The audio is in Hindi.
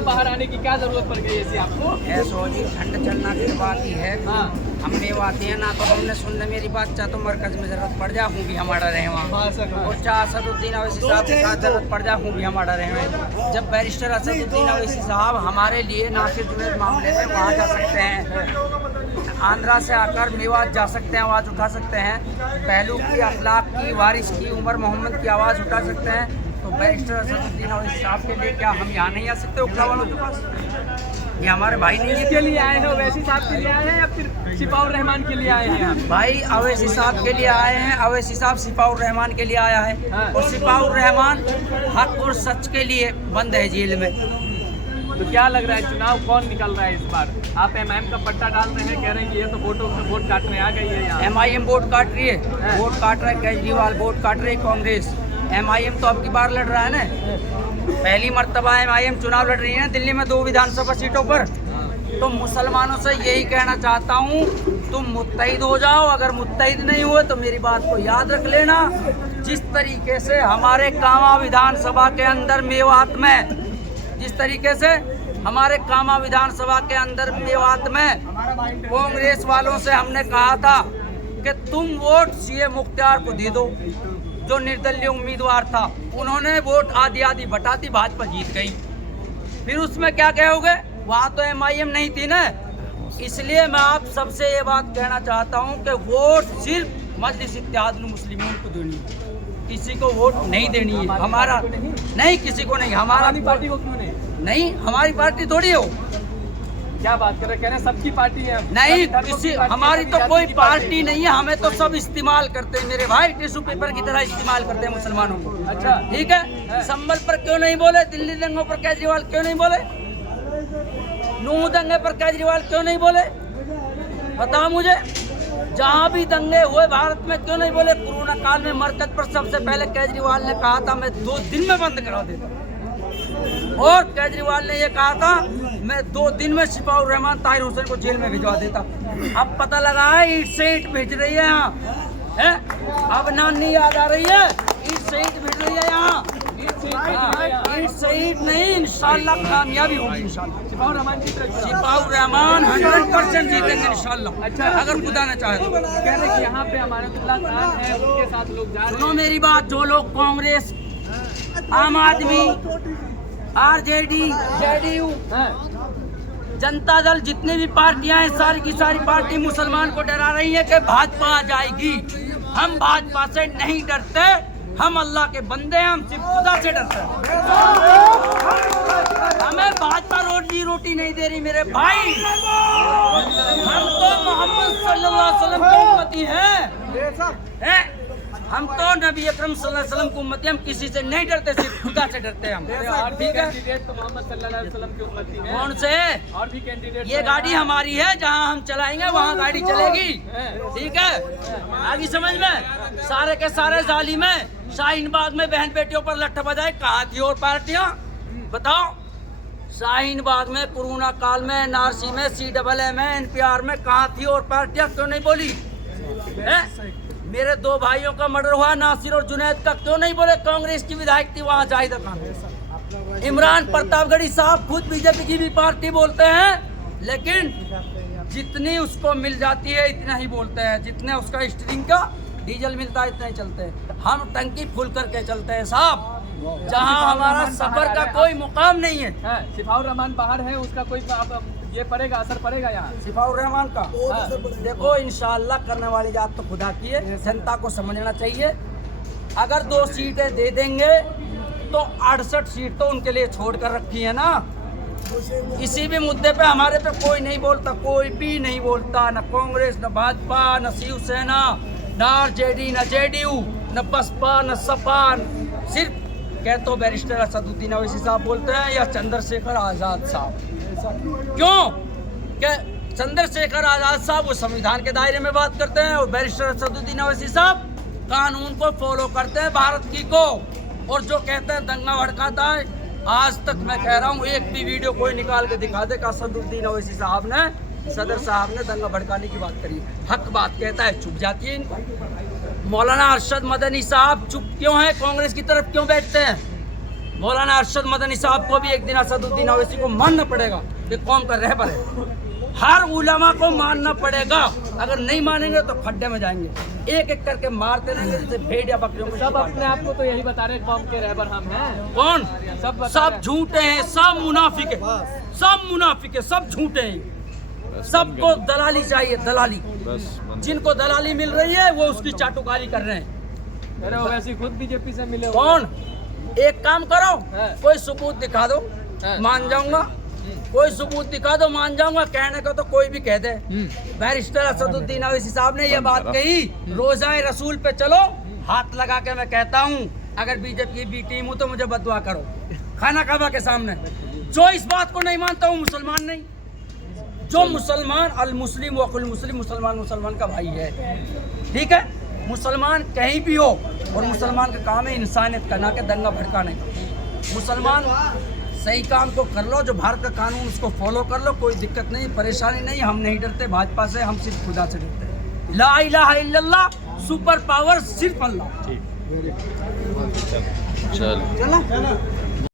साहब बाहर आने की क्या जरूरत पड़ गई ऐसी आपको? ऐसा जी ठंड चलना की बात ही है। हाँ हमने बात है ना तो हमने सुनने मेरी बात चाह तो मरकज में जरूरत पड़ जा हूँ भी हमारा रहे वहाँ और चाह असदुद्दीन अवैसी साहब के साथ जरूरत पड़ जा हूँ भी हमारा रहे। जब बैरिस्टर असदुद्दीन अवैसी साहब हमारे लिए नासिर जुनैद मामले में वहाँ जा सकते हैं, आंध्रा से आकर मेवात जा सकते हैं, आवाज़ उठा सकते हैं, पहलू की, अखलाक की, वारिस की, उमर मोहम्मद की आवाज़ उठा सकते हैं, तो बैरिस्टर असदुद्दीन अवैसी साहब के लिए क्या हम यहाँ नहीं आ सकते? उखला वालों के पास ये हमारे भाई नहीं है। किसके लिए आए हैं? अवैसी साहब के लिए आए हैं या फिर शिफाउर रहमान के लिए आए हैं आप? भाई अवैसी साहब के लिए आए हैं। अवैसी साहब सिपाउर रहमान के लिए आया है और सिपाउर रहमान हक और सच के लिए बंद है जेल में। तो क्या लग रहा है चुनाव कौन निकल रहा है इस बार? आप एमआईएम का पट्टा डाल रहे हैं, कह रहे हैं कि ये तो वोट काटने आ गई है यहाँ। एमआईएम वोट काट रही है, वोट काट रहा है केजरीवाल, वोट काट रही है कांग्रेस। एमआईएम तो अब की बार लड़ रहा है ना, पहली मर्तबा एमआईएम चुनाव लड़ रही है ना दिल्ली में 2 विधानसभा सीटों पर। तो मुसलमानों से यही कहना चाहता हूँ, तुम मुत्तहिद हो जाओ। अगर मुत्तहिद नहीं हुए तो मेरी बात को याद रख लेना। जिस तरीके से हमारे कामा विधानसभा के अंदर मेवात में, जिस तरीके से हमारे कामा विधानसभा के अंदर मेवात में कांग्रेस वालों से हमने कहा था कि तुम वोट सीए मुख्तार को दे दो, जो निर्दलीय उम्मीदवार था, उन्होंने वोट आधी आधी बटा दी, भाजपा जीत गई। फिर उसमें क्या कहोगे? वहाँ तो एमआईएम नहीं थी ना। इसलिए मैं आप सबसे ये बात कहना चाहता हूँ कि वोट सिर्फ मजलिस इत्तेहादुल मुस्लिमीन को देनी है, किसी को वोट नहीं देनी है। हमारा नहीं, किसी को नहीं, हमारा पार्टी को क्यों नहीं? नहीं, हमारी पार्टी थोड़ी हो। क्या बात कर रहे हैं? कह रहे हैं सबकी पार्टी है। नहीं, किसी हमारी तो कोई पार्टी नहीं है। हमें तो सब इस्तेमाल करते हैं मेरे भाई, टिश्यू पेपर की तरह इस्तेमाल करते हैं मुसलमानों को। अच्छा ठीक है। संभल पर क्यों नहीं बोले? दिल्ली दंगों पर केजरीवाल क्यों नहीं बोले? नूह दंगे पर केजरीवाल क्यों नहीं बोले? बताओ मुझे। जहाँ भी दंगे हुए भारत में क्यों नहीं बोले? कोरोना काल में मरकज पर सबसे पहले केजरीवाल ने कहा था मैं 2 दिन में बंद करा देता, और केजरीवाल ने ये कहा था मैं 2 दिन में शिफाउर रहमान, ताहिर हुसैन को जेल में भिजवा देता। अब पता लगा है ईट से ईट भेज रही है यहाँ है। अब नानी याद आ रही है, ईट से ईट भेज रही है यहाँ। ईट से ईट नहीं, इंशाल्लाह कामयाबी होगी इंशाल्लाह। शिफाउर रहमान की तरफ शिफाउर रहमान 100% जीतेंगे इंशाल्लाह। अच्छा, अगर खुदा न चाहे तो। कह रहे कि यहाँ पे हमारे खान है, उनके साथ लोग जा रहे हैं। सुनो मेरी बात, जो लोग कांग्रेस, आम आदमी, आरजेडी, जेडीयू, जनता दल, जितनी भी पार्टियां हैं, सारी की सारी पार्टी मुसलमान को डरा रही है कि भाजपा आ जाएगी। हम भाजपा से नहीं डरते, हम अल्लाह के बंदे हैं, हम सिर्फ खुदा से डरते हैं। हमें भाजपा रोटी नहीं दे रही मेरे भाई। हम तो मोहम्मद सल्लल्लाहु अलैहि वसल्लम की उम्मती हैं। हम तो नबी अकरम सल्लल्लाहु अलैहि वसल्लम की उम्मती, हम किसी से नहीं डरते, सिर्फ खुदा से डरते हैं हम। ठीक है। कैंडिडेट तो मोहम्मद सल्लल्लाहु अलैहि वसल्लम की उम्मती हैं। कौन से? और भी कैंडिडेट। ये गाड़ी हमारी है, जहाँ हम चलाएंगे वहाँ गाड़ी चलेगी। ठीक है, आगे समझ में। सारे के सारे जालिम में शाहीन बाग में बहन बेटियों पर लट्ठ बजाए, कहाँ थी और पार्टियाँ? बताओ। शाहीन बाग में, कोरोना काल में, एनआरसी में, CAA में, NPR में कहाँ थी और पार्टियाँ? क्यों नहीं बोली? मेरे 2 भाइयों का मर्डर हुआ, नासिर और जुनैद का, क्यों नहीं बोले? कांग्रेस की विधायक थी वहाँ जाहिदा खान। इमरान प्रतापगढ़ी साहब खुद बीजेपी की भी पार्टी बोलते हैं, लेकिन जितनी उसको मिल जाती है इतना ही बोलते हैं, जितने उसका स्टीयरिंग का डीजल मिलता है इतना ही चलते हैं। हम टंकी फुल करके चलते हैं साहब, जहाँ हमारा सफर का कोई मुकाम नहीं है। शिफाउर रहमान बाहर है, उसका कोई ये पड़ेगा, असर पड़ेगा यहाँ शिफाउर रहमान का? देखो, इंशाअल्लाह करने वाली जात तो खुदा की है, जनता को समझना चाहिए। अगर 2 सीटें दे देंगे तो 68 सीट तो उनके लिए छोड़ कर रखी है ना। किसी भी मुद्दे पे हमारे पे कोई नहीं बोलता, कोई भी नहीं बोलता, न कांग्रेस, न भाजपा, न शिवसेना, न आरजेडी, न जेडीयू, न बसपा, न सपा। सिर्फ क्या तो बैरिस्टर असदुद्दीन अवैसी साहब बोलते हैं या चंद्रशेखर आज़ाद साहब। क्यों? क्या चंद्रशेखर आज़ाद साहब वो संविधान के दायरे में बात करते हैं और बैरिस्टर असदुद्दीन अवैसी साहब कानून को फॉलो करते हैं, भारत की को। और जो कहते हैं दंगा भड़काता है, आज तक मैं कह रहा हूँ एक भी वीडियो कोई निकाल के दिखा दे कि असदुद्दीन अवैसी साहब ने, सदर साहब ने दंगा भड़काने की बात करी। हक बात कहता है, चुप जाती है इनको। मौलाना अरशद मदनी साहब चुप क्यों है? कांग्रेस की तरफ क्यों बैठते हैं? मौलाना अरशद मदनी साहब को भी एक दिन असदुद्दीन ओवैसी को मानना पड़ेगा कि कौम का रहबर है। हर उलमा को मानना पड़ेगा, अगर नहीं मानेंगे तो खड्डे में जाएंगे। एक एक करके मारते रहेंगे जैसे भेड़ या बकरियों को। सब अपने आप को तो यही बता रहे हैं कौम के रहबर हम हैं। कौन? सब बता रहे सब हैं। झूठे हैं, सब मुनाफिक है, सब मुनाफिक है, सब झूठे हैं। सबको दलाली चाहिए, दलाली। जिनको दलाली मिल रही है वो उसकी चाटुकारी कर रहे हैं। अरे ओवैसी खुद बीजेपी से मिले हुए कौन? एक काम करो, हाँ। कोई सबूत दिखा दो, हाँ। मान जाऊंगा। कोई सबूत दिखा दो, मान जाऊंगा। कहने को तो कोई भी कह दे। बैरिस्टर असदुद्दीन ओवैसी साहब ने ये बात कही, रोज़ाए रसूल पे चलो। हाथ लगा के मैं कहता हूँ, अगर बीजेपी की टीम हूँ तो मुझे बददुआ करो खाना काबा के सामने। जो इस बात को नहीं मानता हूँ मुसलमान नहीं। जो मुसलमान, अल मुस्लिम वकुल मुस्लिम, मुसलमान मुसलमान का भाई है, ठीक है। मुसलमान कहीं भी हो, और मुसलमान का काम है इंसानियत का, ना कि दंगा भड़काने का। मुसलमान सही काम को कर लो, जो भारत का कानून उसको फॉलो कर लो, कोई दिक्कत नहीं, परेशानी नहीं। हम नहीं डरते भाजपा से, हम सिर्फ खुदा से डरते हैं। ला इलाहा इल्लल्लाह, सुपर पावर सिर्फ अल्लाह। चल